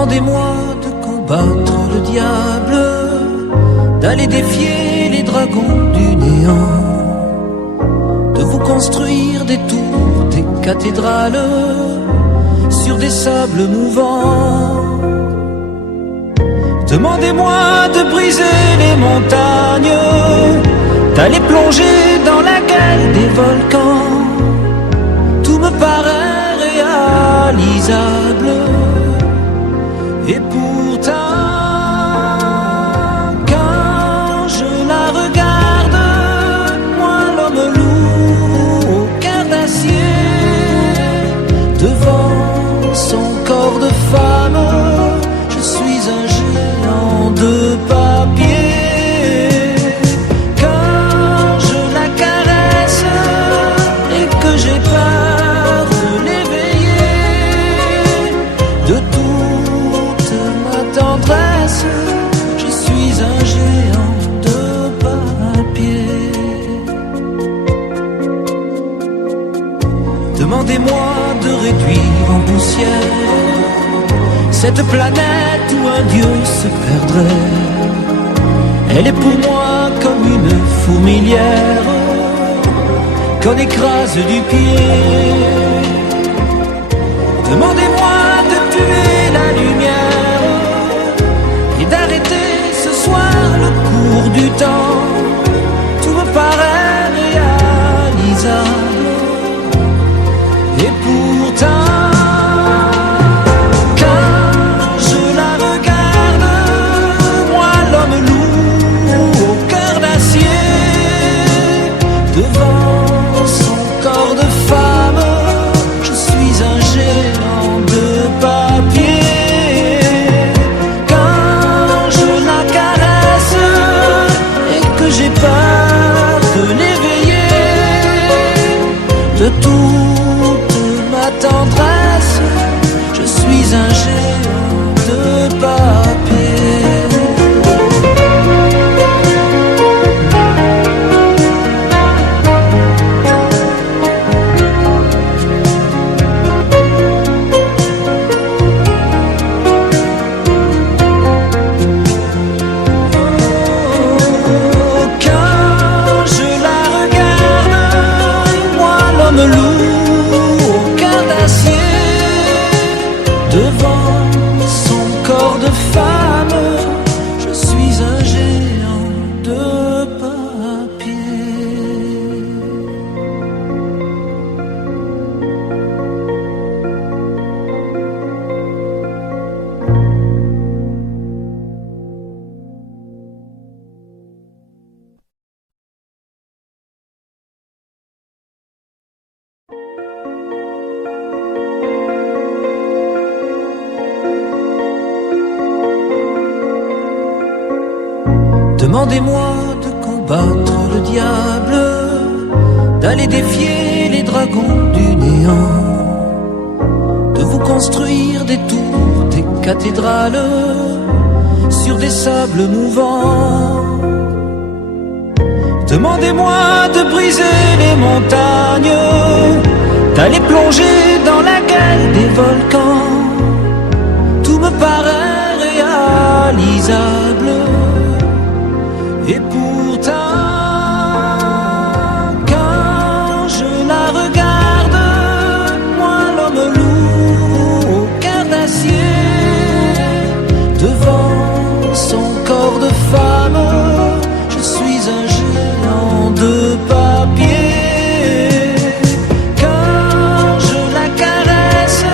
Demandez-moi de combattre le diable, d'aller défier les dragons du néant, de vous construire des tours, des cathédrales sur des sables mouvants. Demandez-moi de briser les montagnes, d'aller plonger dans la gueule des volcans. Tout me paraît réalisable. Et pourtant, quand je la regarde, moi l'homme loup au cœur d'acier, devant son corps de femme, je suis un géant de papier. Quand je la caresse et que j'ai peur de l'éveiller, de toute ma tendresse, je suis un géant de papier. Demandez-moi de réduire en poussière cette planète où un dieu se perdrait. Elle est pour moi comme une fourmilière qu'on écrase du pied. Demandez-moi de tuer la lumière et d'arrêter ce soir le cours du temps. Tout me paraît réalisable. Et pourtant, quand je la regarde, moi l'homme loup au cœur d'acier, devant son corps de femme, je suis un géant de papier. Quand je la caresse et que j'ai peur de l'éveiller, de toute ma tendresse, je suis un géant de papier. Quand je la regarde, moi l'homme loup au cœur d'acier, devant son corps de femme, je suis un géant de papier. Demandez-moi de combattre le diable, d'aller défier les dragons du néant, de vous construire des tours, des cathédrales sur des sables mouvants. Demandez-moi de briser les montagnes, d'aller plonger dans la gueule des volcans. Tout me paraît réalisable. Et pourtant, quand je la regarde, moi l'homme loup au cœur d'acier, devant son corps de femme, je suis un géant de papier. Quand je la caresse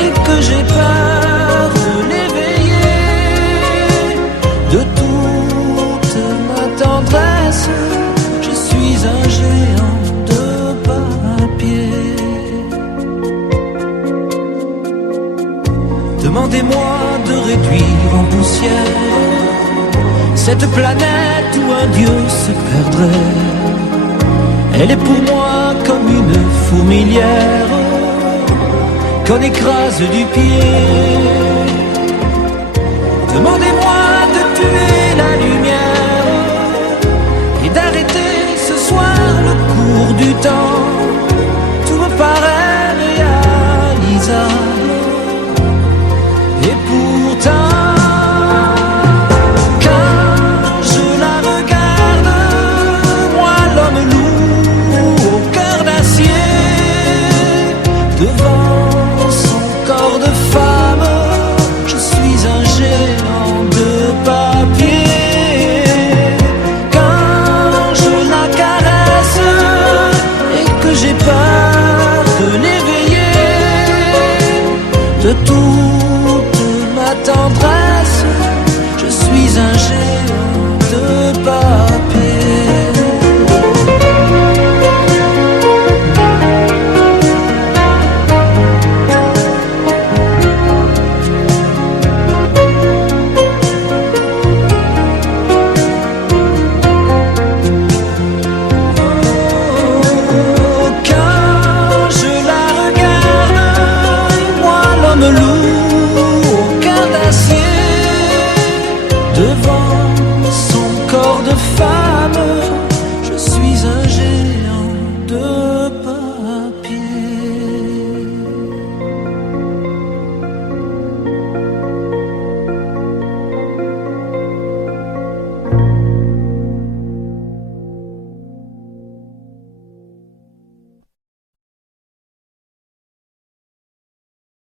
et que j'ai peur de l'éveiller, de toute ma tendresse, je suis un géant de papier. Demandez-moi de réduire en poussière cette planète où un dieu se perdrait. Elle est pour moi comme une fourmilière qu'on écrase du pied. Demandez-moi